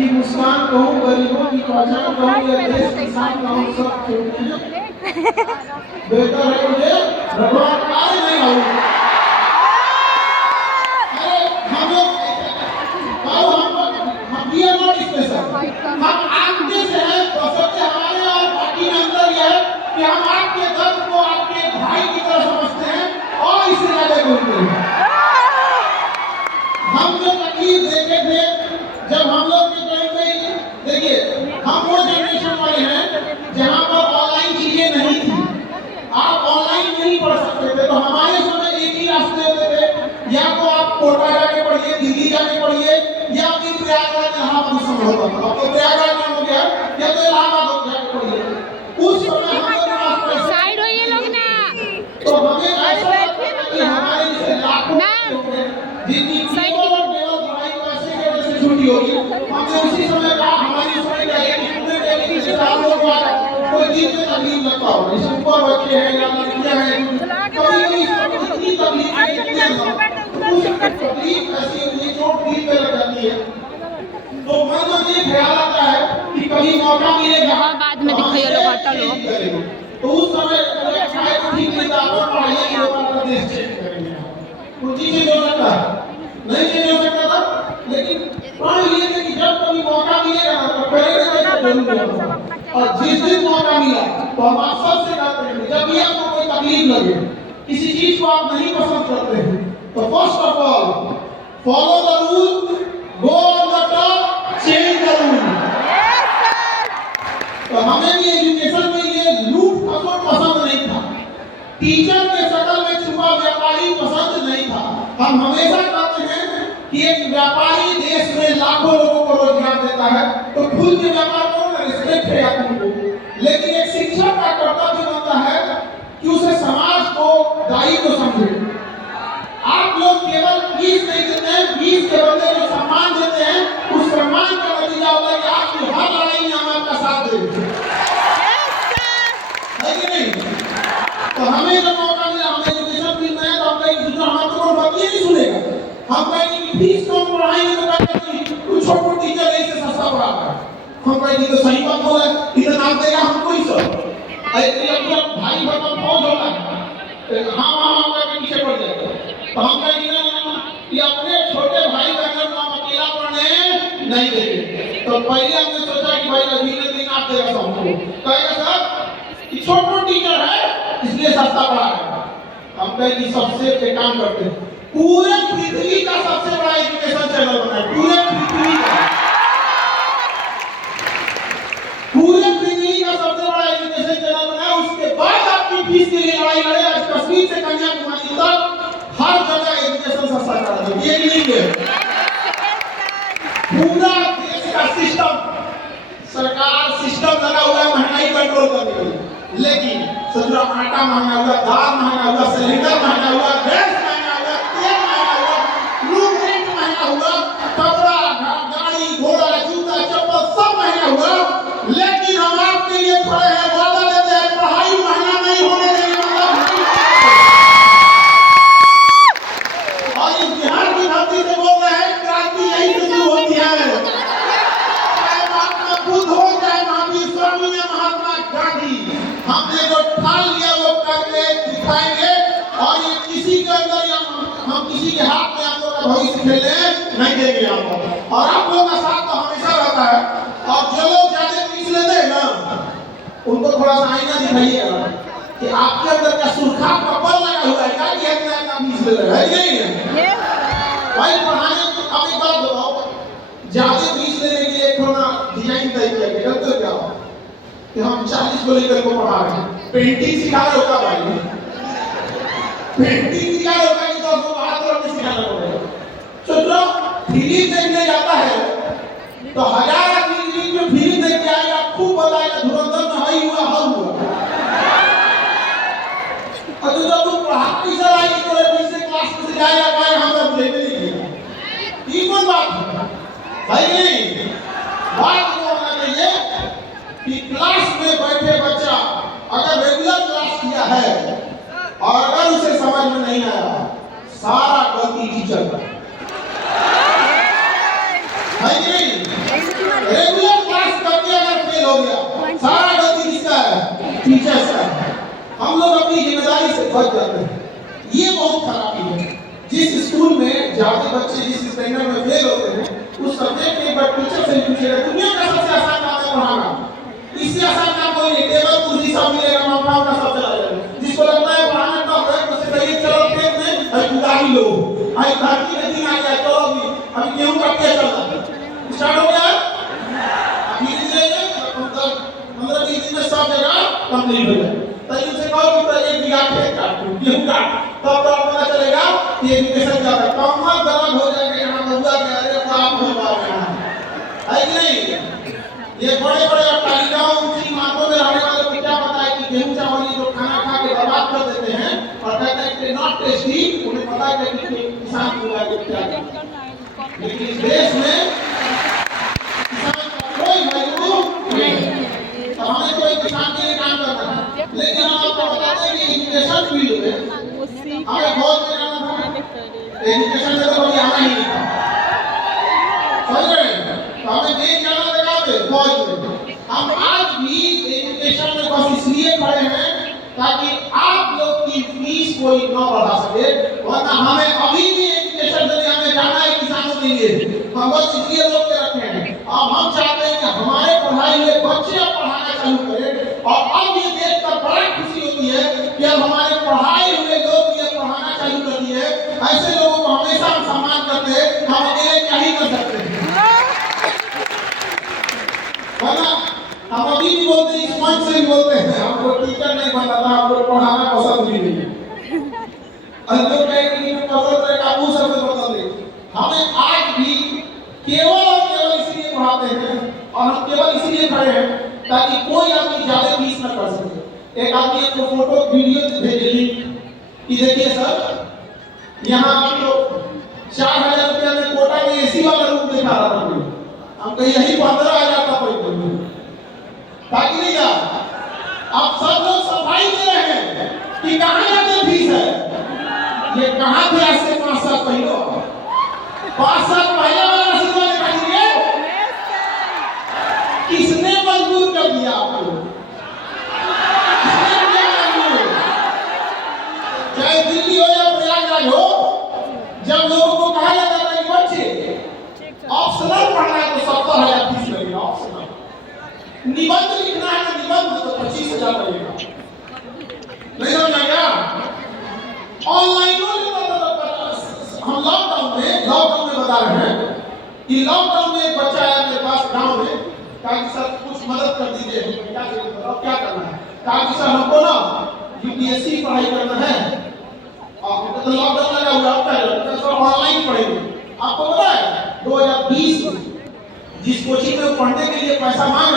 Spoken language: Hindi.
कि मुस्कान कहूँ, गरीबों की पहचान कहूँ, या देश किसान कहूँ, सब छोड़ने बेहतर है मुझे भगवान कार्य नहीं आऊँ। अरे हम लोग हम आपके से हैं, बशर्ते हमारे और पार्टी में अंतर यह है कि हम आपके दर्द को आपके भाई की तरह समझते हैं और इससे ज्यादा बोलते हैं। हम जो तकलीफ देखे थे जब हम लोग के टाइम में, देखिए हम वो जनरेशन वाले हैं जहाँ पर ऑनलाइन चीजें नहीं थी, आप ऑनलाइन नहीं पढ़ सकते थे, तो हमारे समय एक ही रास्ते होते थे, या तो आप कोटा जाके पढ़िए, दिल्ली जाके पढ़िए, या फिर प्रयागराज जहाँ पर समय होता था, अब तो प्रयागराज में हो गया, या तो इलाहाबाद जाके पढ़िए। उस समय हम लोग साइड होइए लोग ना, तो हमें ऐसा लगता है कि हमारे जैसे लाखों जिनकी केवल और केवल पढ़ाई पैसे की वजह से छूटी होगी, हमने उसी समय कहा हमारी समय क्या है कि पूरे तरीके से साल हो गया, कोई दिन में तकलीफ लगता होगा, इस ऊपर बच्चे हैं या लड़कियां हैं, कभी इतनी तकलीफ तकलीफ ऐसी हुई चोट दिल पे लग जाती है। तो मन में ये ख्याल आता है कि कभी मौका मिलेगा, बाद में दिखाइए लोग हटा लो, तो उस समय शायद ठीक नहीं था, और पढ़ाई की होगा देश चेंज करेंगे, कुछ चीजें हो सकता है, नहीं चेंज हो सकता था, लेकिन पढ़ लिए थे कि जब कभी मौका मिलेगा ना तो करेंगे, और जिस दिन मौका मिला तो हम आप सबसे बात करेंगे। जब भी आपको कोई तकलीफ लगे, किसी चीज को आप नहीं पसंद करते हैं, तो first of all follow the rule, go on the top, change the rule. तो हमें भी एजुकेशन में ये लूट खसोट पसंद नहीं था, टीचर के शकल में छुपा व्यापारी पसंद नहीं था। हम हमेशा कहते हैं कि एक व्यापारी देश में लाखों लोगों को रोजगार देता है, तो खुद के व्यापार करो ना, रिस्पेक्ट है आपको। लेकिन एक शिक्षक का कर्तव्य बनता है कि उसे समाज को दायित्व समझे। आप लोग केवल फीस नहीं देते हैं, फीस के बदले जो सम्मान देते हैं, उस सम्मान का नतीजा होता है कि आपकी हर लड़ाई में हम आपका साथ देंगे, है कि नहीं? तो हमें जब मौका मिला, हम एजुकेशन फील्ड में है, तो हम कहीं दूसरा हमारे को बात ये नहीं सुनेगा, हम कहेंगे कि फीस कम पढ़ाएंगे तो क्या करेंगे, कुछ छोटे टीचर नहीं से सस्ता पढ़ाता है, हम कहेंगे तो सही बात बोला, इतना नाम देगा हमको ही सब, ऐसे अपना भाई बहन फौज होता है, हाँ हाँ हम करके पीछे पड़ जाएगा, तो हम कहेंगे कि अपने छोटे भाई बहन को हम अकेला पढ़ने नहीं देंगे। तो पहले हमने सोचा कि भाई अभी दिन आप देगा सबको, कहेगा सर कि छोटा टीचर है इसलिए सस्ता पढ़ा है, हम कहेंगे सबसे एक काम करते हैं, पूरे पृथ्वी का सबसे बड़ा एजुकेशन चैनल बनाए, पूरे पृथ्वी का सबसे बड़ा एजुकेशन चैनल बनाए, उसके बाद आपकी फीस के लिए लड़ाई लड़े। आज कश्मीर से कन्याकुमारी तक हर जगह एजुकेशन सस्ता करा दे, ये नहीं है पूरा देश का सिस्टम, सरकार सिस्टम लगा हुआ है महंगाई कंट्रोल करने के लिए, लेकिन ससुरा आटा महंगा हुआ, दाल महंगा हुआ, सिलेंडर महंगा हुआ, गैस महंगा हुआ, तेल महंगा हुआ, लूटरेट महंगा हुआ, कपड़ा गाड़ी घोड़ा जूता चप्पल सब महंगा हुआ, लेकिन हम आपके लिए खड़े हैं, वादा देते हैं पढ़ाई महंगा नहीं होने देंगे। और इस बिहार की धरती से बोल रहे हैं क्रांति यही से शुरू होती है, चाहे महात्मा बुद्ध हो, चाहे महावीर स्वामी या महात्मा गांधी, हमने जो ठान लिया वो करके दिखाएंगे, और ये किसी के अंदर या हम किसी के हाथ में आप लोग का भविष्य खेलने नहीं देंगे आपको, और आप लोगों का साथ तो हमेशा रहता है। और जो लोग ज्यादा फीस लेते हैं ना, उनको थोड़ा सा आईना दिखाइएगा कि आपके अंदर क्या सुर्खा कपल लगा हुआ है, क्या कि इतना फीस ले रहे हैं, नहीं है भाई पढ़ाने। अब एक बात बताओ, ज्यादा फीस लेने के लिए थोड़ा डिजाइन तय किया गया, तो क्या हो कि हम 40 को लेकर को पढ़ा रहे हैं, पेंटिंग सिखा रहे होगा भाई, पेंटिंग सिखा रहे होगा कि 200 बहादुर में सिखाना पड़ेगा। सोचो फिल्म देखने जाता है तो 1000 आदमी जो फिल्म देख के आएगा, खूब बताएगा धुरंधर में हाई हुआ हल हुआ, और जो जब तुम पढ़ाती सर आएगी तो दूसरे क्लास में से जाएगा, भाई हमने बुझे नहीं किया, ये कौन बात है भाई? नहीं, बात वो होना चाहिए कि क्लास में बैठे बच्चा अगर रेगुलर क्लास किया है और अगर उसे समझ में नहीं आया, सारा गलती टीचर का है कि नहीं? हम लोग अपनी जिम्मेदारी से बच जाते हैं। ये बहुत खराबी है। जिस स्कूल में ज्यादा बच्चे जिस स्टैंडर्ड में फेल होते हैं, उस सब्जेक्ट के बाद टीचर से पूछेगा दुनिया का सबसे आसान काम है पढ़ाना, इससे आसान काम कोई नहीं। टेबल कुर्सी सब मिलेगा, मापा का सब चला जाएगा। जिसको लगता है पढ़ाना कम है, उससे कहिए चलो खेत में कुदारी लो, आई धरती में दिन आ गया, चलो अभी गेहूं काट के चलना स्टार्ट हो गया। धीरे धीरे 15-20 दिन में सब जगह कंप्लीट हो जाए। तभी उनसे कहो कि एक बीघा खेत काट दो, गेहूं काट, तब तो पता चलेगा कि एजुकेशन क्या है। कमर दर्द हो जाएगा यहाँ बउआ के, अरे बाप रे बाप है कि नहीं। ये बड़े बड़े अट्टालिकाओं ऊंची इमारतों में रहने वाले को क्या पता है कि गेहूं चावल ये जो खाना खा के बर्बाद कर देते हैं और कहते हैं कि नॉट टेस्टी, उन्हें पता है कि किसान को क्या है। लेकिन इस देश में किसान का कोई वैल्यू नहीं। तो हमें कोई किसान के लिए काम करना है। लेकिन हम आपको बताते हैं कि एजुकेशन फील्ड में हमें बहुत जाना था। एजुकेशन में तो कभी आना ही नहीं था, समझ रहे हैं। तो हमें नहीं जाना लगा पे फौज में। हम आज भी एजुकेशन में बस इसलिए खड़े हैं ताकि आप लोग की फीस कोई न बढ़ा सके, वरना हमें अभी भी एजुकेशन के लिए हमें जाना है किसानों के लिए। हम बस इसलिए रोक के रखे हैं। अब हम चाहते हैं कि हमारे पढ़ाई हुए बच्चे अब पढ़ाना चालू करें। और अब ये देखकर बड़ी खुशी होती है कि अब हमारे पढ़ाए हुए लोग ये पढ़ाना चालू कर दिए। ऐसे लोगों को हमेशा हम सम्मान करते हैं। हम अकेले क्या ही कर सकते हैं, वरना हम अभी भी बोलते हैं, इस मंच से भी बोलते हैं, हमको टीचर नहीं बनना था, हमको पढ़ाना पसंद भी नहीं है। लोग कहेंगे कि पसंद है काबू सबसे पसंद है। हमें आज भी केवल और केवल इसलिए पढ़ाते हैं और हम केवल इसलिए खड़े हैं ताकि कोई आदमी ज्यादा फीस न कर सके। एक आदमी आपको फोटो वीडियो भेजे लिंक कि देखिए सर, यहाँ आपको 4000 रुपया में कोटा में एसी वाला रूम दिखा रहा था कोई, हम कहीं यही 15,000 का कोई ताकि नहीं जा। आप सब लोग सफाई दे रहे हैं कि कहाँ जाते फीस है। ये कहाँ थे आज से 5 साल पहले, 5 साल पहले वाला रसीद वाले काटिए। किसने मजबूर कर दिया आपको, किसने किया मजबूर। चाहे दिल्ली हो या प्रयागराज हो, जब लोगों को कहा जाता था कि बच्चे ऑप्शनल पढ़ना है तो 70,000 फीस लगेगा। ऑप्शनल निबंध लिखना है तो निबंध तो 25,000 लगेगा। नहीं समझ आया। ऑनलाइन हम लॉकडाउन में बता रहे हैं कि लॉकडाउन में एक बच्चा आया मेरे पास गांव में, कहा कि सर कुछ मदद कर दीजिए, क्या चाहिए बताओ क्या करना है। कहा कि सर हमको ना यूपीएससी पढ़ाई करना है और तो लॉकडाउन लगा हुआ है, सर ऑनलाइन पढ़ेंगे। आपको पता है 2020 में जिस कोचिंग में पढ़ने के लिए पैसा मांग